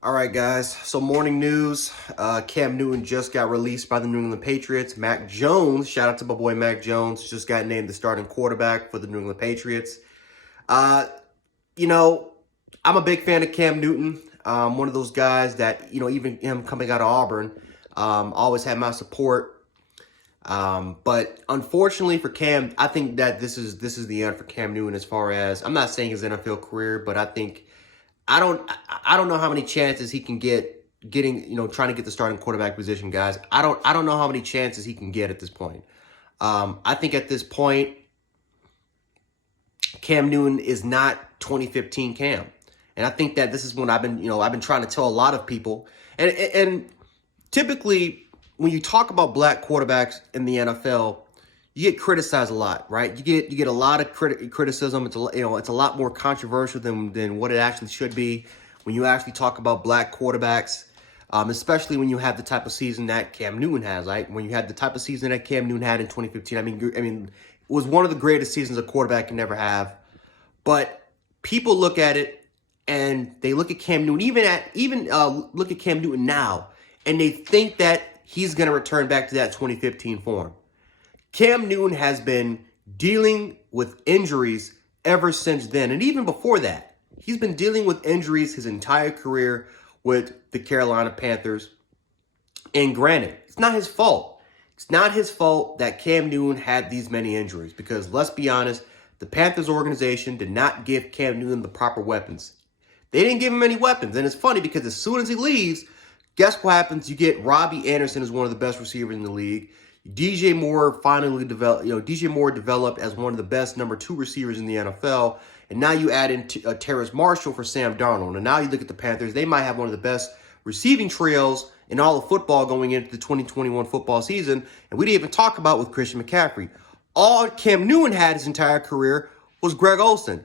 All right, guys. So morning news. Cam Newton just got released by the New England Patriots. Mac Jones, shout out to my boy Mac Jones, just got named the starting quarterback for the New England Patriots. Uh, you know, I'm a big fan of Cam Newton. One of those guys that, even him coming out of Auburn, always had my support. But unfortunately for Cam, I think that this is the end for Cam Newton as far as, I'm not saying his NFL career, but I don't know how many chances he can trying to get the starting quarterback position, guys. I don't know how many chances he can get at this point. I think at this point, Cam Newton is not 2015 Cam. And I think that this is when I've been trying to tell a lot of people. And typically when you talk about black quarterbacks in the NFL, you get criticized a lot, right? You get a lot of criticism. It's a lot more controversial than what it actually should be when you actually talk about black quarterbacks, especially when you have the type of season that Cam Newton has, right? When you had the type of season that Cam Newton had in 2015, I mean, it was one of the greatest seasons a quarterback can ever have. But people look at it and they look at Cam Newton, look at Cam Newton now, and they think that he's going to return back to that 2015 form. Cam Newton has been dealing with injuries ever since then. And even before that, he's been dealing with injuries his entire career with the Carolina Panthers. And granted, it's not his fault. It's not his fault that Cam Newton had these many injuries because, let's be honest, the Panthers organization did not give Cam Newton the proper weapons. They didn't give him any weapons. And it's funny because as soon as he leaves, guess what happens? You get Robbie Anderson as one of the best receivers in the league. DJ Moore finally developed, DJ Moore developed as one of the best number 2 receivers in the NFL. And now you add in Terrace Marshall for Sam Darnold. And now you look at the Panthers, they might have one of the best receiving trios in all of football going into the 2021 football season. And we didn't even talk about with Christian McCaffrey. All Cam Newton had his entire career was Greg Olsen.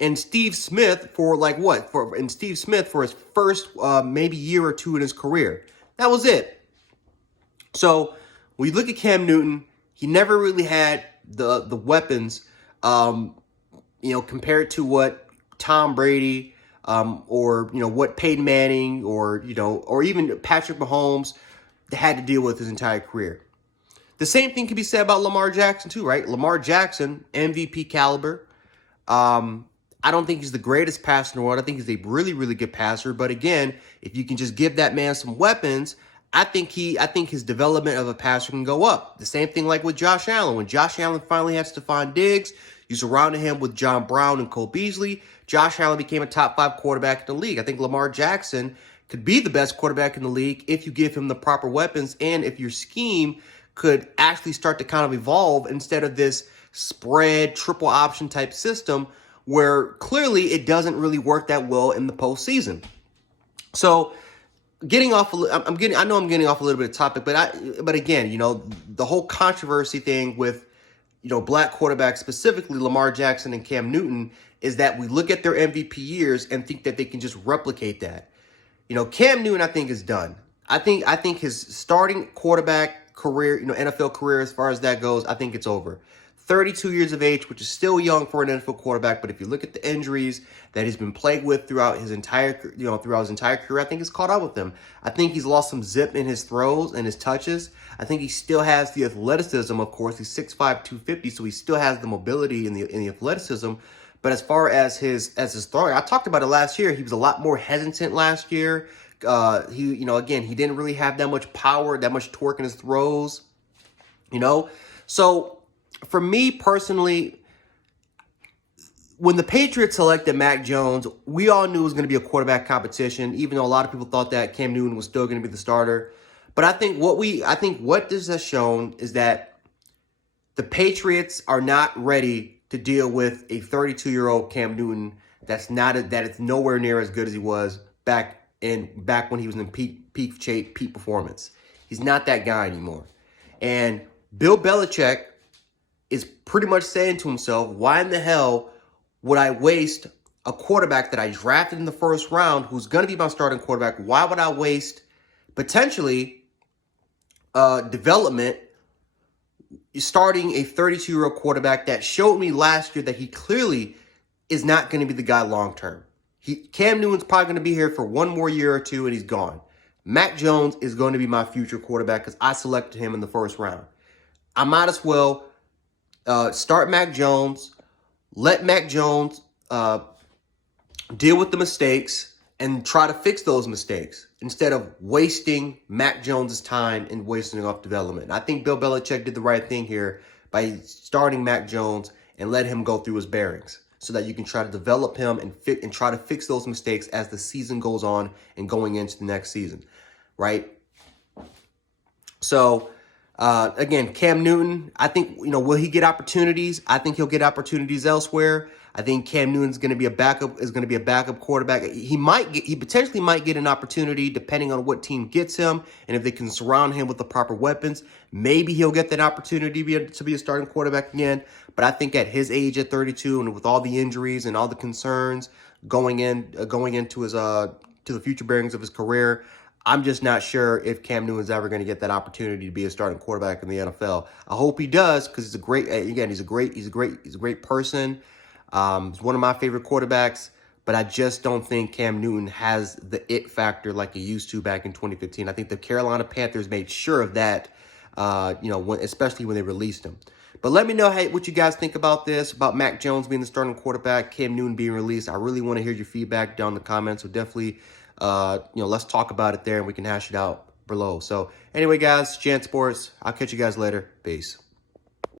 And Steve Smith for his first maybe year or two in his career. That was it. So when you look at Cam Newton, he never really had the weapons, compared to what Tom Brady or what Peyton Manning or even Patrick Mahomes had to deal with his entire career. The same thing can be said about Lamar Jackson too, right? Lamar Jackson, MVP caliber. I don't think he's the greatest passer in the world. I think he's a really, really good passer. But again, if you can just give that man some weapons, I think his development of a passer can go up. The same thing like with Josh Allen. When Josh Allen finally had Stephon Diggs, you surrounded him with John Brown and Cole Beasley. Josh Allen became a top 5 quarterback in the league. I think Lamar Jackson could be the best quarterback in the league if you give him the proper weapons and if your scheme could actually start to kind of evolve instead of this spread triple option type system where clearly it doesn't really work that well in the postseason. So I know I'm getting off a little bit of topic, but again, the whole controversy thing with, black quarterbacks, specifically Lamar Jackson and Cam Newton, is that we look at their MVP years and think that they can just replicate that. Cam Newton, I think, is done. I think his starting quarterback career, NFL career, as far as that goes, I think it's over. 32 years of age, which is still young for an NFL quarterback, but if you look at the injuries that he's been plagued with throughout his entire career, I think it's caught up with him. I think he's lost some zip in his throws and his touches. I think he still has the athleticism, of course. He's 6'5", 250, so he still has the mobility and the athleticism. But as far as his throwing, I talked about it last year. He was a lot more hesitant last year. He didn't really have that much power, that much torque in his throws. So for me personally, when the Patriots selected Mac Jones, we all knew it was going to be a quarterback competition, even though a lot of people thought that Cam Newton was still going to be the starter. But I think what this has shown is that the Patriots are not ready to deal with a 32-year-old Cam Newton that it's nowhere near as good as he was back when he was in peak performance. He's not that guy anymore. And Bill Belichick is pretty much saying to himself, why in the hell would I waste a quarterback that I drafted in the first round who's going to be my starting quarterback? Why would I waste potentially development starting a 32-year-old quarterback that showed me last year that he clearly is not going to be the guy long term? Cam Newton's probably going to be here for one more year or two, and he's gone. Mac Jones is going to be my future quarterback because I selected him in the first round. I might as well start Mac Jones, let Mac Jones deal with the mistakes and try to fix those mistakes instead of wasting Mac Jones' time and wasting off development. I think Bill Belichick did the right thing here by starting Mac Jones and let him go through his bearings so that you can try to develop him and try to fix those mistakes as the season goes on and going into the next season, right? So, again, Cam Newton, I think, will he get opportunities? I think he'll get opportunities elsewhere. I think Cam Newton's going to be a backup quarterback. He potentially might get an opportunity depending on what team gets him and if they can surround him with the proper weapons. Maybe he'll get that opportunity to be a starting quarterback again. But I think at his age at 32 and with all the injuries and all the concerns going into his to the future bearings of his career, I'm just not sure if Cam Newton's ever going to get that opportunity to be a starting quarterback in the NFL. I hope he does because he's a great person. He's one of my favorite quarterbacks, but I just don't think Cam Newton has the it factor like he used to back in 2015. I think the Carolina Panthers made sure of that, especially when they released him. But let me know what you guys think about this, about Mac Jones being the starting quarterback, Cam Newton being released. I really want to hear your feedback down in the comments, so definitely, let's talk about it there and we can hash it out below. So anyway, guys, Jan Sports. I'll catch you guys later. Peace.